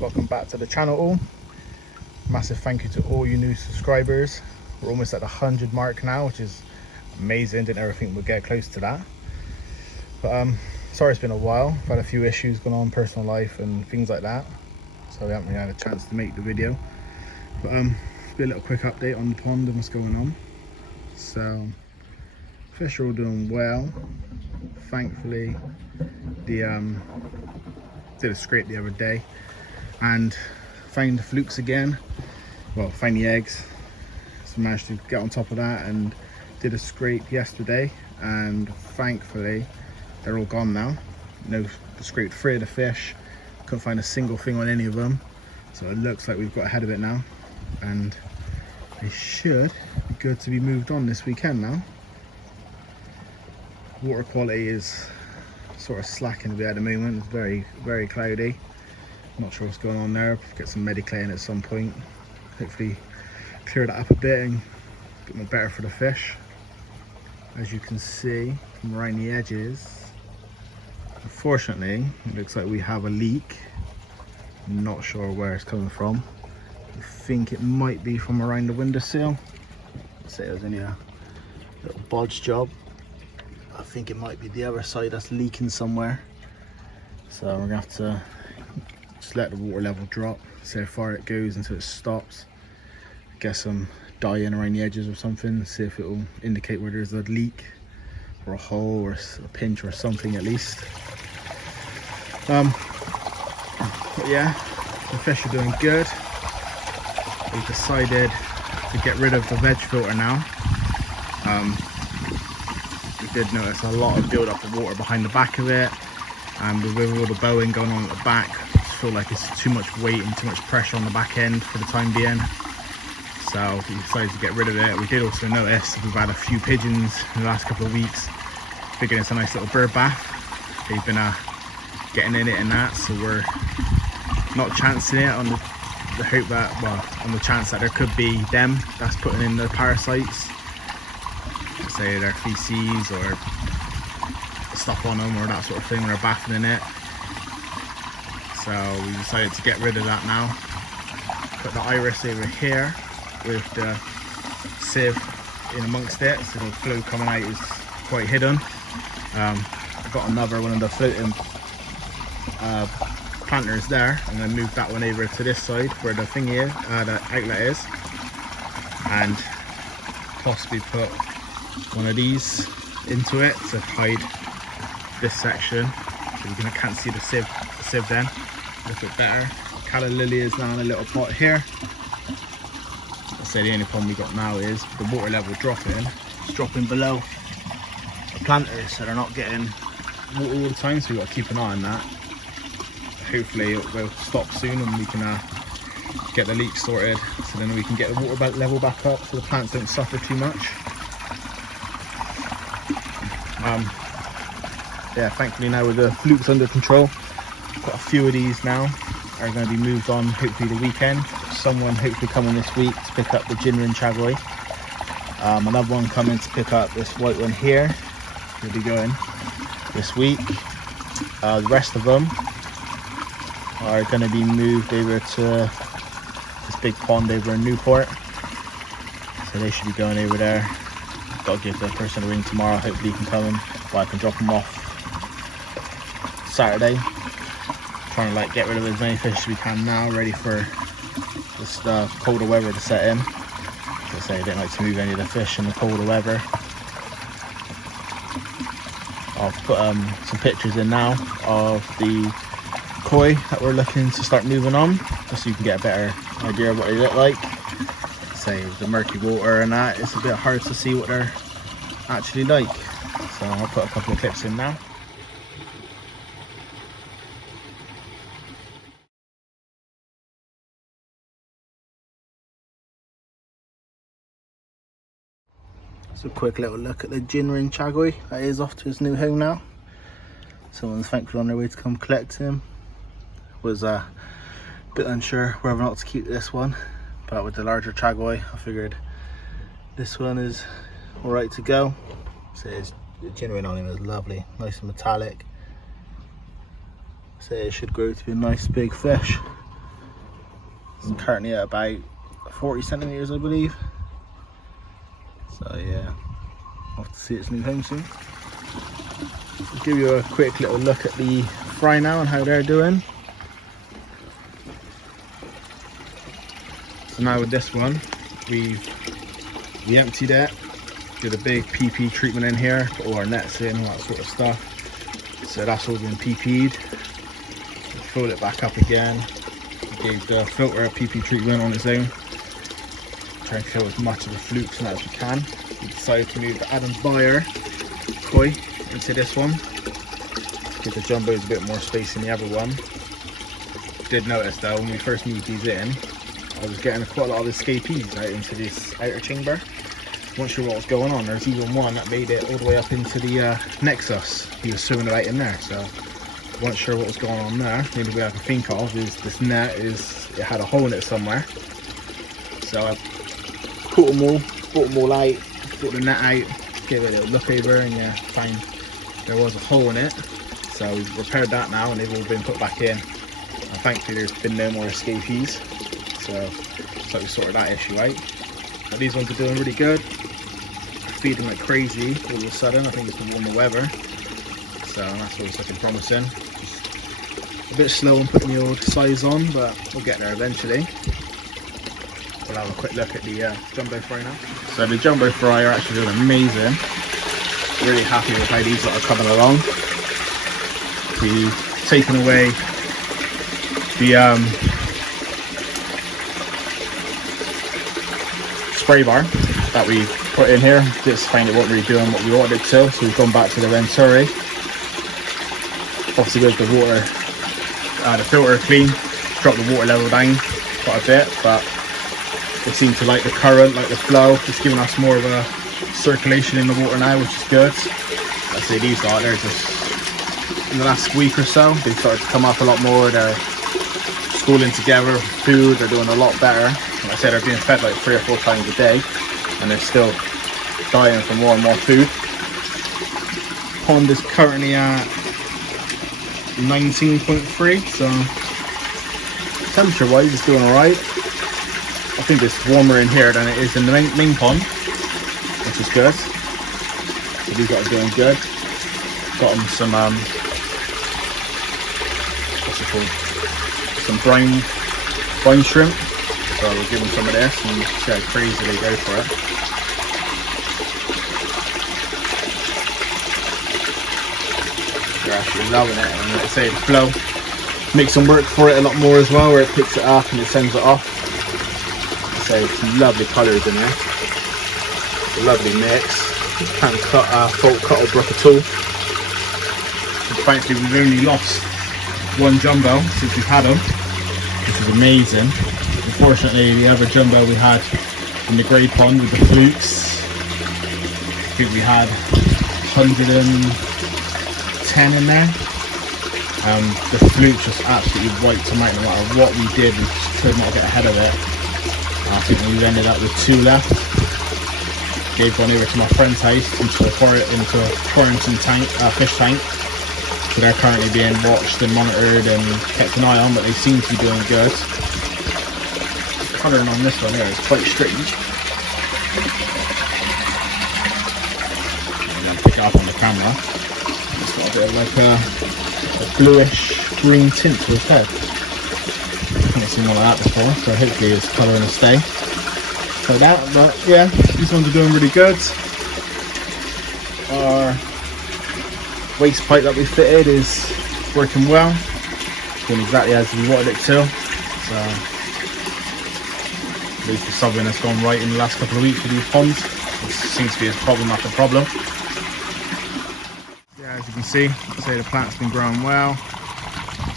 welcome back to the channel all. Massive thank you to all you new subscribers. We're almost at the 100 mark now, which is amazing. Didn't ever think we'd get close to that, but sorry it's been a while. I've had a few issues going on in personal life and things like that, so we haven't really had a chance to make the video, but be a little quick update on the pond and what's going on. So fish are all doing well, thankfully. The did a scrape the other day and found the flukes again, well, find the eggs, so managed to get on top of that and did a scrape yesterday, and thankfully they're all gone now. No, scraped 3 of the fish, couldn't find a single thing on any of them, so it looks like we've got ahead of it now, and they should be good to be moved on this weekend now. Water quality is sort of slacking a bit at the moment. It's very cloudy. Not sure what's going on there. Get some Mediclay in at some point, hopefully clear that up a bit and get more better for the fish. As you can see from around the edges, unfortunately it looks like we have a leak. I'm not sure where it's coming from. I think it might be from around the windowsill. I'd say it was only a little bodge job. I think it might be the other side that's leaking somewhere, so we're gonna have to just let the water level drop, see how far it goes until it stops. Get some dye in around the edges or something, see if it will indicate where there's a leak or a hole or a pinch or something at least. But yeah, the fish are doing good. We've decided to get rid of the veg filter now. We did notice a lot of build up of water behind the back of it, and with all the bowing going on at the back, I just feel like it's too much weight and too much pressure on the back end for the time being, so we decided to get rid of it. We did also notice we've had a few pigeons in the last couple of weeks, figuring it's a nice little bird bath. They've been getting in it and that, so we're not chancing it on the hope that, well, on the chance that there could be them that's putting in the parasites, say their feces or stuff on them or that sort of thing, or bathing in it. So we decided to get rid of that now. Put the iris over here with the sieve in amongst it, so the flow coming out is quite hidden. I've got another one of the floating planters there, and then move that one over to this side where the thing is, the outlet is, and possibly put one of these into it to hide this section, so you can't see the sieve then a little bit better. Calla lily is now in a little pot here. I say the only problem we got now is the water level dropping. It's dropping below the planters, so they're not getting water all the time, so we've got to keep an eye on that. Hopefully it will stop soon and we can get the leak sorted, so then we can get the water level back up so the plants don't suffer too much. Yeah, thankfully now with the flukes under control, got a few of these now are going to be moved on hopefully the weekend. Someone hopefully coming this week to pick up the Jinrin Chagoi. Another one coming to pick up this white one here. He'll be going this week. The rest of them are going to be moved over to this big pond over in Newport, so they should be going over there. Got to give the person a ring tomorrow, hopefully he can come in, well, I can drop them off Saturday. Trying to like get rid of as many fish as we can now, ready for this colder weather to set in. As I say, I don't like to move any of the fish in the colder weather. I'll put some pictures in now of the koi that we're looking to start moving on, just so you can get a better idea of what they look like. Say the murky water and that, it's a bit hard to see what they're actually like, so I'll put a couple of clips in now. So a quick little look at the Jinrin Chagoi that is off to his new home now. Someone's thankfully on their way to come collect him. Was a bit unsure whether or not to keep this one, but with the larger Chagoi I figured this one is alright to go. So the Jinrin on him is lovely, nice and metallic. So it should grow to be a nice big fish. It's currently at about 40 centimeters, I believe. So yeah, off to see its new home soon. I'll give you a quick little look at the fry now and how they're doing. So now with this one, we emptied it, did a big PP treatment in here, put all our nets in, all that sort of stuff. So that's all been PP'd. Filled it back up again. Gave the filter a PP treatment on its own. Try and kill as much of the flukes in that as we can. We decided to move the Adam's Buyer koi into this one. Give the jumbos a bit more space in the other one. Did notice though, when we first moved these in, I was getting quite a lot of escapees out into this outer chamber. Not sure what was going on. There's even one that made it all the way up into the Nexus. He was swimming right in there, so wasn't sure what was going on there. The only way I can think of is this net it had a hole in it somewhere. So I caught them all, brought them all out, brought the net out, gave it a little look over, and yeah, found there was a hole in it. So we've repaired that now, and they've all been put back in. And thankfully there's been no more escapees. So we sorted that issue out. But these ones are doing really good. Feeding like crazy all of a sudden. I think it's the warmer weather. So that's always looking promising. Just a bit slow on putting the old size on, but we'll get there eventually. We'll have a quick look at the jumbo fry now. So the jumbo fry are actually doing amazing. Really happy with how these lot are coming along. We've taken away the spray bar that we put in here. Just find it wasn't really doing what we wanted it to, so we've gone back to the Venturi. Obviously with the water, the filter clean, dropped the water level down quite a bit, but they seem to like the current, like the flow. It's giving us more of a circulation in the water now, which is good. Let's say these lot, they're just, in the last week or so, they've started to come up a lot more. They're schooling together, food, they're doing a lot better. Like I said, they're being fed like 3 or 4 times a day, and they're still dying for more and more food. Pond is currently at 19.3, so temperature wise it's doing alright. I think it's warmer in here than it is in the main pond, which is good. So these guys are doing good. Got them some what's it called? Some brine shrimp. So we'll give them some of this and see how crazy they go for it. They're actually loving it, and like I say, the flow makes them work for it a lot more as well, where it picks it up and it sends it off. So some lovely colours in there. It's a lovely mix. Can't fault cut or brook at all. And frankly, we've only lost one jumbo since we've had them, which is amazing. Unfortunately, the other jumbo we had in the grey pond with the flukes, I think we had 110 in there. The fluke just absolutely wiped them out. No matter what we did, we just could not get ahead of it. I think we ended up with 2 left. Gave one over to my friend's house into a quarantine tank, fish tank. So they're currently being watched and monitored and kept an eye on, but they seem to be doing good. The colouring on this one here is quite strange. I'm going to pick it up on the camera. It's got a bit of like a bluish green tint to his head. I've not seen one like that before, so hopefully his colouring will stay like that. But yeah, these ones are doing really good. Our waste pipe that we fitted is working well, doing exactly as we wanted it to. So at least the subbing has gone right in the last couple of weeks with these ponds. It seems to be a problem after problem. Yeah, as you can see, the plant's been growing well.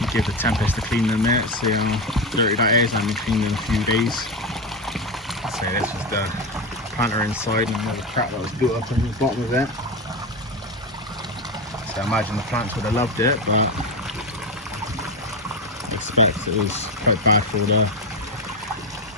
You give the Tempest to clean them there, see how dirty that is, and we cleaned in a few days. So this was the planter inside, and another crap that was built up on the bottom of it. So I imagine the plants would have loved it, but I expect it was quite bad for the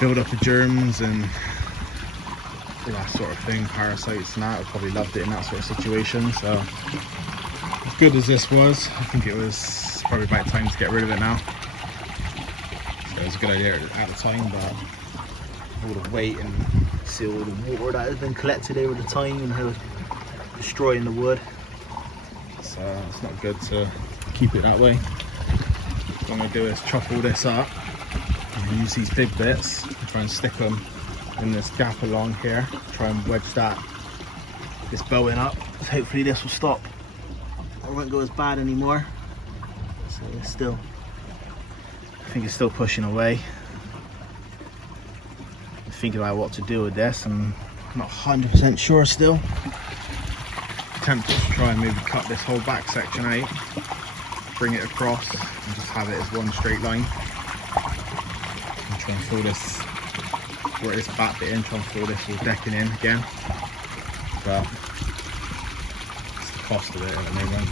build up of germs and all that sort of thing, parasites and that. I probably loved it in that sort of situation. So as good as this was, I think it was probably about time to get rid of it now. So it was a good idea at the time, but all the weight and see all the water that has been collected over the time and how it's destroying the wood. So it's not good to keep it that way. What I'm going to do is chop all this up and use these big bits and try and stick them in this gap along here. Try and wedge this bowing up. So hopefully this will stop, or it won't go as bad anymore. So it's still, I think it's still pushing away. I'm thinking about what to do with this, and I'm not 100% sure still. Tempted to try and maybe cut this whole back section out, bring it across and just have it as one straight line, and try and fill this, where this back bit in, try and fill this all decking in again. But it's the cost of it at the moment.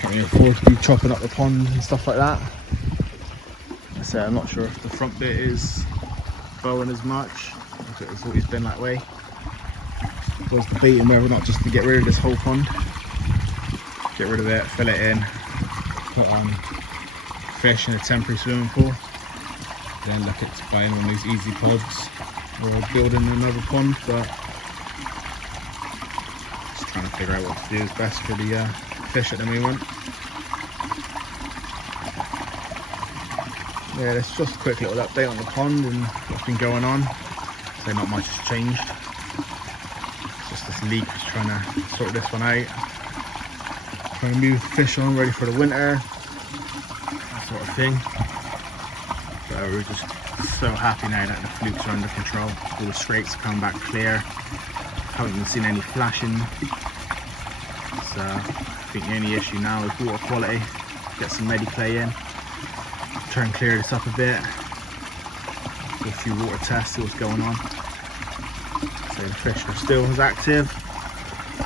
Can't really afford to be chopping up the pond and stuff like that. Like I said, I'm not sure if the front bit is bowing as much, if it's always been that way. I was debating whether or not just to get rid of this whole pond, get rid of it, fill it in, put on fish in a temporary swimming pool, then look at buying one of these easy pods or building another pond. But just trying to figure out what to do is best for the fish at the moment. Yeah, it's just a quick little update on the pond and what's been going on. So not much has changed. Just this leak, just trying to sort this one out. Trying to move the fish on, ready for the winter, that sort of thing. So we're just so happy now that the flukes are under control. All the scrapes have come back clear. Haven't even seen any flashing. So I think the only issue now is water quality. Get some mediclay in, try and clear this up a bit. Do a few water tests, see what's going on. So the fish are still as active,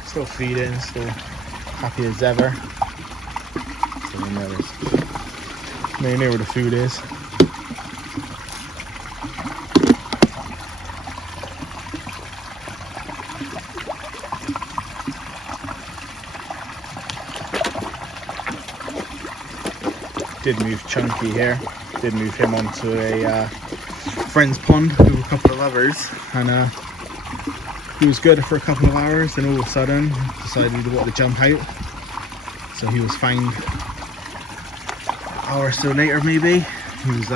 still feeding, still happy as ever. So we know where the food is. Did move Chunky here, did move him onto a friend's pond with a couple of others, and he was good for a couple of hours, then all of a sudden decided he wanted to jump out. So he was fined an hour or so later maybe. He was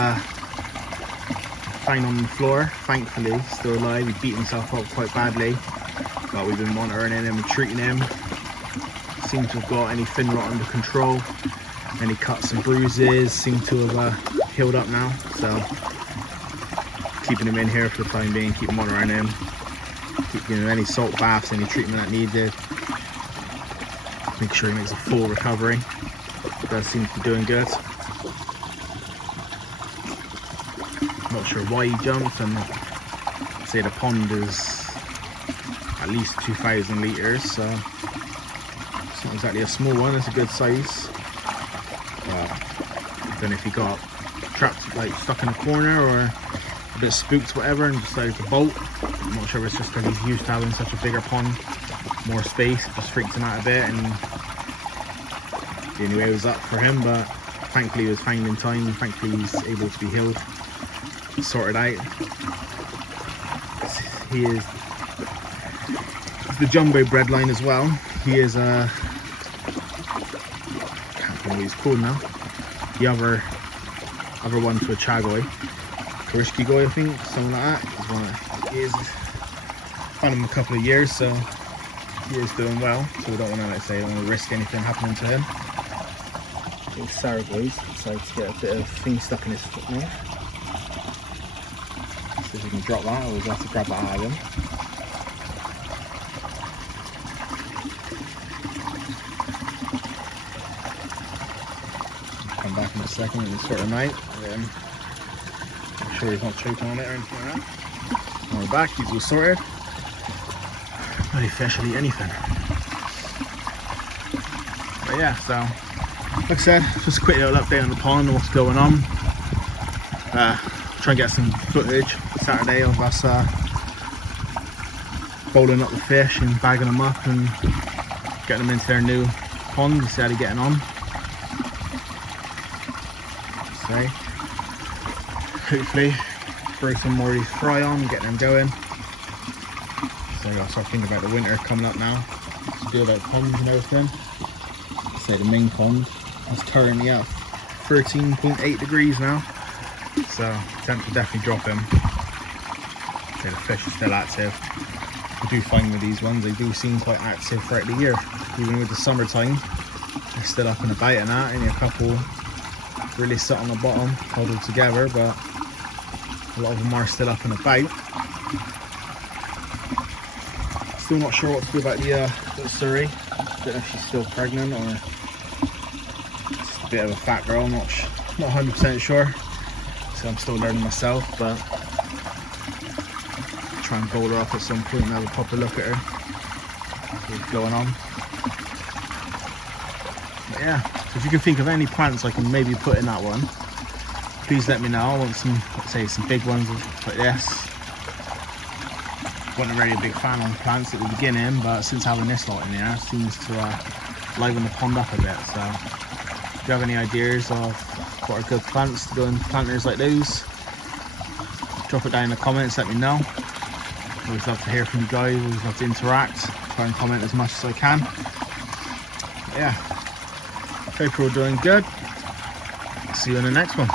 fine on the floor, thankfully still alive. He beat himself up quite badly, but we've been monitoring him and treating him. Seemed to have got any fin rot under control. Any cuts and bruises seem to have healed up now, so keeping him in here for the time being, keep monitoring him, keep giving him any salt baths, any treatment that needed, make sure he makes a full recovery. He does seem to be doing good. Not sure why he jumped, and I'd say the pond is at least 2,000 litres, so it's not exactly a small one, it's a good size. I don't know if he got trapped, like stuck in a corner, or a bit spooked, whatever, and decided to bolt. I'm not sure if it's just because he's used to having such a bigger pond, more space, just freaked him out a bit, and the only way was up for him. But thankfully he was found in time, and thankfully he's able to be healed, sorted out. He is the jumbo breadline as well. He is a, can't remember what he's called now. The other one to a Chagoy, Karishki Goy, I think, something like that. He's one of, he is, found him a couple of years, so he is doing well. So we don't want to, like say, don't want to risk anything happening to him. I think Saragoy's decided to get a bit of thing stuck in his foot now. See if we can drop that, or we'll have to grab that out of him. Come back in a second and sort him out. Make sure he's not choking on it or anything like that. On the back, he's all sorted. Bloody fish will eat anything. But yeah, so like I said, just a quick little update on the pond and what's going on. Try and get some footage Saturday of us bowling up the fish and bagging them up and getting them into their new pond and see how they're getting on. hopefully throw some more of these fry on and get them going. So I gotta start thinking about the winter coming up now. To do about ponds and everything. Say the main pond is currently at 13.8 degrees now. So temperature definitely dropping. So the fish are still active. I do find with these ones, they do seem quite active throughout the year. Even with the summertime, they're still up and about and that. Only a couple really sit on the bottom, huddled together, but a lot of them are still up and about. Still not sure what to do about the Surrey. Don't know if she's still pregnant or just a bit of a fat girl. Not 100% sure. So I'm still learning myself, but try and bowl her up at some point and have a proper look at her. What's going on? But yeah, so if you can think of any plants I can maybe put in that one, please let me know. I want some, let's say, some big ones like this. Wasn't really a big fan of plants at the beginning, but since having this lot in here, it seems to liven the pond up a bit. So if you have any ideas of what are good plants to go in planters like those, drop it down in the comments, let me know. Always love to hear from you guys, always love to interact, try and comment as much as I can. But yeah, hope you're all doing good. See you in the next one.